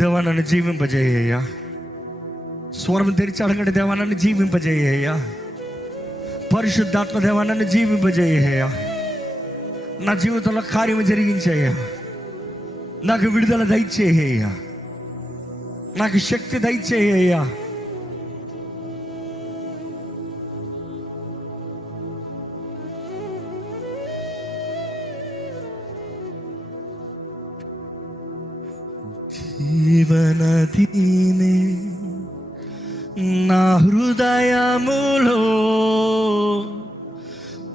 దేవా నన్ను జీవింపజేయ్యా. స్వరం తెరిచి అడగండి, దేవా నన్ను జీవింపజేయ్యా. పరిశుద్ధాత్మ దేవా నన్ను జీవింపజేయ్యా. నా జీవితంలో కార్యము జరిగించేయ్యా. నాకు విడుదల దయచేయ్యా. నాకు శక్తి దయచేయ్యా. జీవనదీనే నా హృదయములో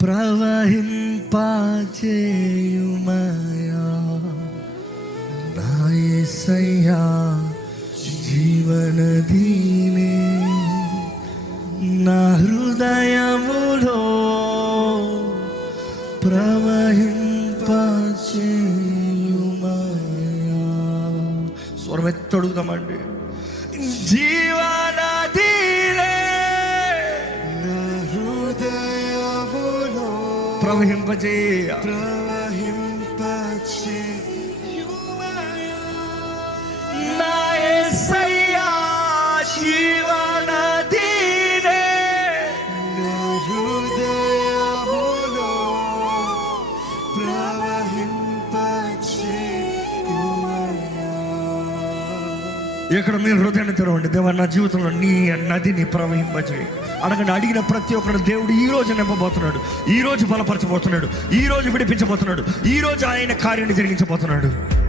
ప్రవహింపజేయుమయా. నా యేసయ్యా జీవనదీనే నా హృదయములో ప్రవహింపజేయుమయా. స్వరమెత్తి అడుగుదామండి. జీవనదీనే నా హృదయములో ప్రవహింపజేయ నా యేసయ్యా జీవనదీనే నా హృదయములో ఇక్కడ మీరు హృదయాన్ని తెరవండి. దేవా నా జీవితంలో నీ నదిని ప్రవహింపజేయి. అడగండి. అడిగిన ప్రతి ఒక్కరు దేవుడు ఈ రోజు నింపబోతున్నాడు, ఈ రోజు బలపరచబోతున్నాడు, ఈ రోజు విడిపించబోతున్నాడు, ఈ రోజు ఆయన కార్యాన్ని జరిగించబోతున్నాడు.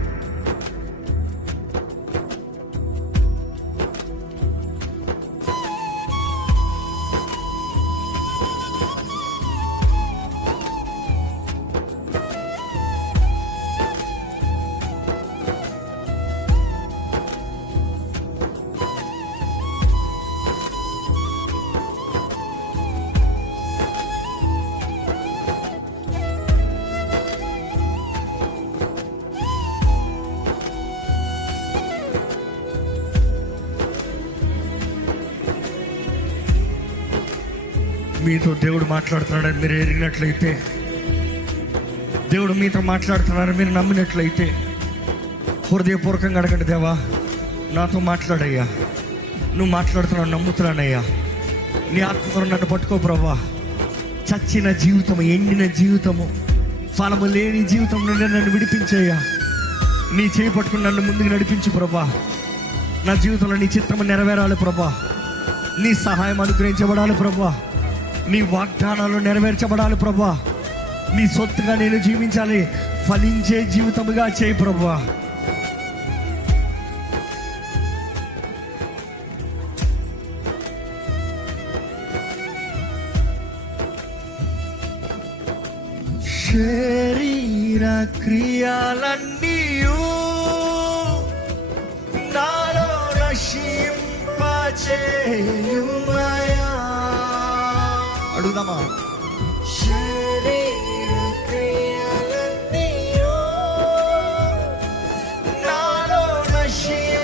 మీతో దేవుడు మాట్లాడుతున్నాడని మీరు ఎరిగినట్లయితే, దేవుడు మీతో మాట్లాడుతున్నాడని మీరు నమ్మినట్లయితే హృదయపూర్వకంగా అడగండి. దేవా నాతో మాట్లాడయ్యా, నువ్వు మాట్లాడుతున్నావు నమ్ముతున్నానయ్యా. నీ ఆత్మతో నన్ను పట్టుకో ప్రభా. చచ్చిన జీవితము, ఎండిన జీవితము, ఫలము లేని జీవితం నుండి నన్ను విడిపించయ్యా. నీ చేయి పట్టుకుని నన్ను ముందుకు నడిపించు ప్రభా. నా జీవితంలో నీ చిత్తము నెరవేరాలి ప్రభా. నీ సహాయం అనుగ్రహించబడాలి ప్రభా. నీ వాగ్దానాలు నెరవేర్చబడాలి ప్రభా. నీ సొత్తుగా నేను జీవించాలి. ఫలించే జీవితముగా చేయి ప్రభా. శరీర క్రియలన్నీయు నాలో నశింపచేయుమయా. అడుగుదామా? శరీర క్రియలన్నీయు నాలో నశింపచేయుమయా.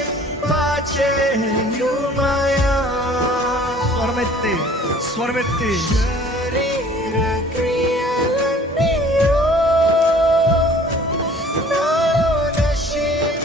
స్వరమెత్తి స్వరమెత్తి. శరీర క్రియలన్నీయు నాలో నశింపచేయుమయా.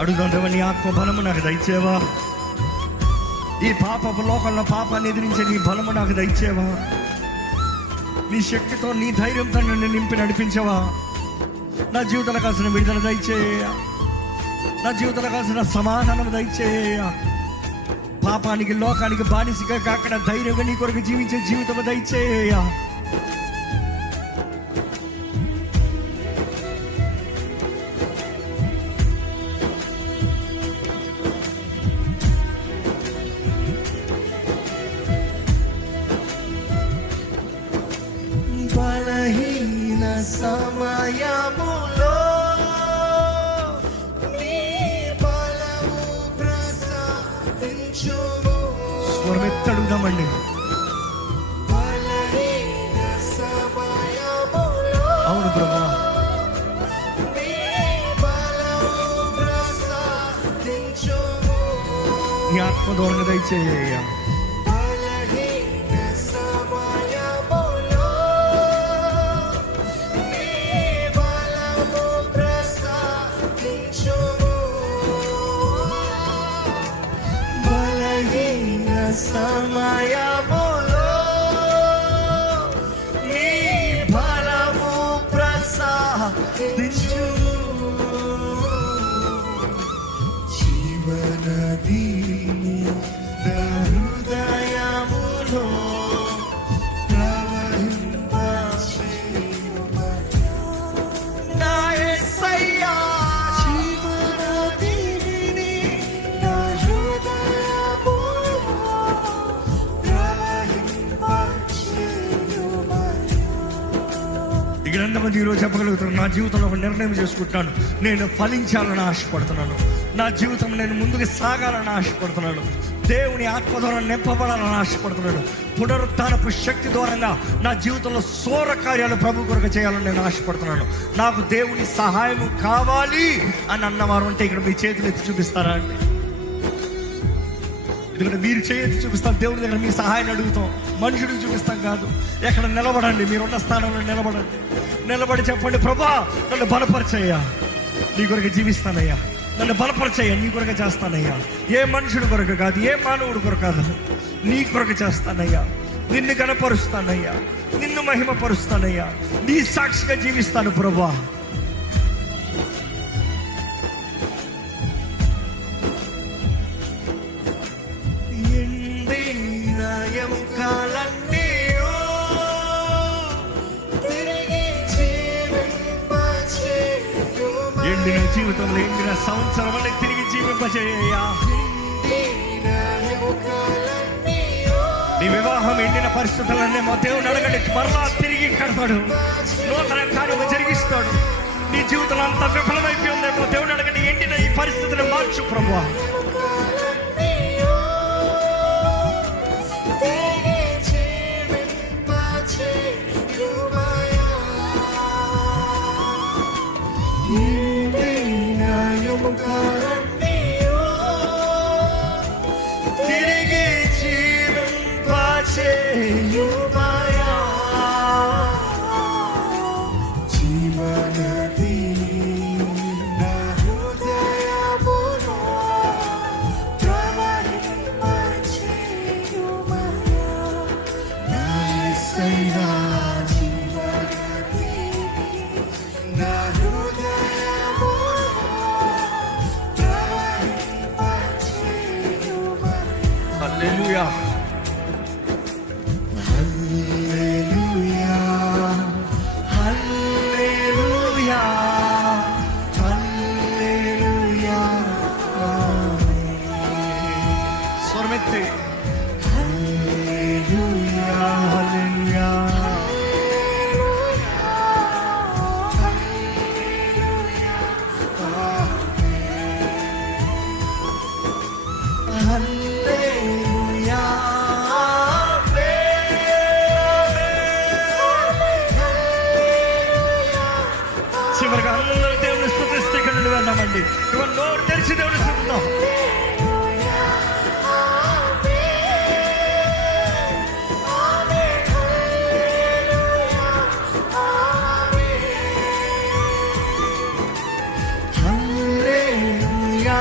అడుగుదాం. దేవా నీ ఆత్మ బలము నాకు దయచేవా. ఈ పాపపు లోకంలో పాపాన్ని ఎదిరించే నీ బలము నాకు దయచేవా. నీ శక్తితో, నీ ధైర్యంతో నన్ను నింపి నడిపించవా. నా జీవితంలో కాసిన విడుదల దయచేయ. నా జీవితంలో కాసిన సమాధానం దయచేయ. పాపానికి, లోకానికి బానిసగా కాకుండా ధైర్యంగా నీ కొరకు జీవించే జీవితం దయచేయ. సమయములో నీ బలము ప్రసాదించుము. స్వరమెత్తడుగుదామండి. బలహీన సమయములో అవును ప్రభా, నీ బలము ప్రసాదించుము. నీ ఆత్మ ద్వారా దయచేయ్యా. బలహీన సమయములో నీ బలము ప్రసాదించుము. బలహీన సమయములో నీ బలము ప్రసాదించుము. జీవనదీని నా హృదయములో ప్రవహింపచేయుమయ్యా. నా యేసయ్యా, జీవనదీని నా హృదయములో ప్రవహింపచేయుమయ్యా. ఇక్కడ ఎంతమంది ఈరోజు చెప్పగలుగుతారు, నా జీవితంలో ఒక నిర్ణయం చేసుకుంటాను, నేను ఫలించాలని ఆశపడుతున్నాను, నా జీవితం నేను ముందుకు సాగాలని ఆశపడుతున్నాను, దేవుని ఆత్మ ద్వారా నింపబడాలని ఆశపడుతున్నాను, పునరుత్థానపు శక్తి ద్వారంగా నా జీవితంలో సోర కార్యాలు ప్రభు కొరకు చేయాలని నేను ఆశపడుతున్నాను, నాకు దేవుని సహాయం కావాలి అని అన్నవారు ఉంటే ఇక్కడ మీ చేతులు ఎత్తి చూపిస్తారా అండి? ఎందుకంటే మీరు చేయెత్తి చూపిస్తాం, దేవుని దగ్గర మీ సహాయాన్ని అడుగుతాం, మనుషుడికి చూపిస్తాం కాదు. ఎక్కడ నిలబడండి, మీరున్న స్థానంలో నిలబడండి, నిలబడి చెప్పండి, ప్రభా నన్ను బలపరిచయ్యా, నీ కొరకు జీవిస్తానయ్యా, నన్ను బలపరిచయ్యా, నీ కొరకు చేస్తానయ్యా, ఏ మనుషుడి కొరకు కాదు, ఏ మానవుడి కొరకు కాదు, నీ కొరకు చేస్తానయ్యా, నిన్ను కనపరుస్తానయ్యా, నిన్ను మహిమపరుస్తానయ్యా, నీ సాక్షిగా జీవిస్తాను ప్రభా. ఎండిన ఎముకలన్నీయు తిరిగి జీవింపచేయుమయ్యా. ఎండిన జీవితంలో ఎండిన సంవత్సరం వల్ల తిరిగి జీవింపచేయ్యా. ఎండిన ఎముకలన్నీయు నీ వివాహం ఎండిన పరిస్థితులన్నీ మా దేవుని అడగండి, మరలా తిరిగి కడతాడు, నూతన కార్యము జరిగిస్తాడు. నీ జీవితంలో అంతా విఫలమైపోయి ఉందేమో, దేవుని అడగండి, ఎండిన ఈ పరిస్థితిని మార్చు ప్రభువా. ఎముకలన్నీయు తిరిగి జీవింపచేయుమయ్యా. ఎండిన ఎముకలన్నీయు తిరిగి జీవింపచేయుమయ్యా. జీవనదిని నా హృదయములో ప్రవహింపచేయుమయ్యా. నా యేసయ్యా, జీవనదిని నా హృదయములో ప్రవహింపచేయుమయ్యా. హల్లెలూయా. హల్లెలూయా, హల్లెలూయా, హల్లెలూయా. స్వరమెత్తి హల్లెలూయా, హల్లెలూయా. హల్లెలూయా. చివరిగా అందరూ దేవుని స్తుతిస్తే ఇక్కడ నుండి వెళ్దామండి. ఇవాళ నోరు తెరిచి దేవుని స్తుతిద్దాం. హల్లెలూయా.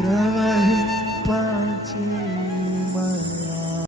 ప్రభా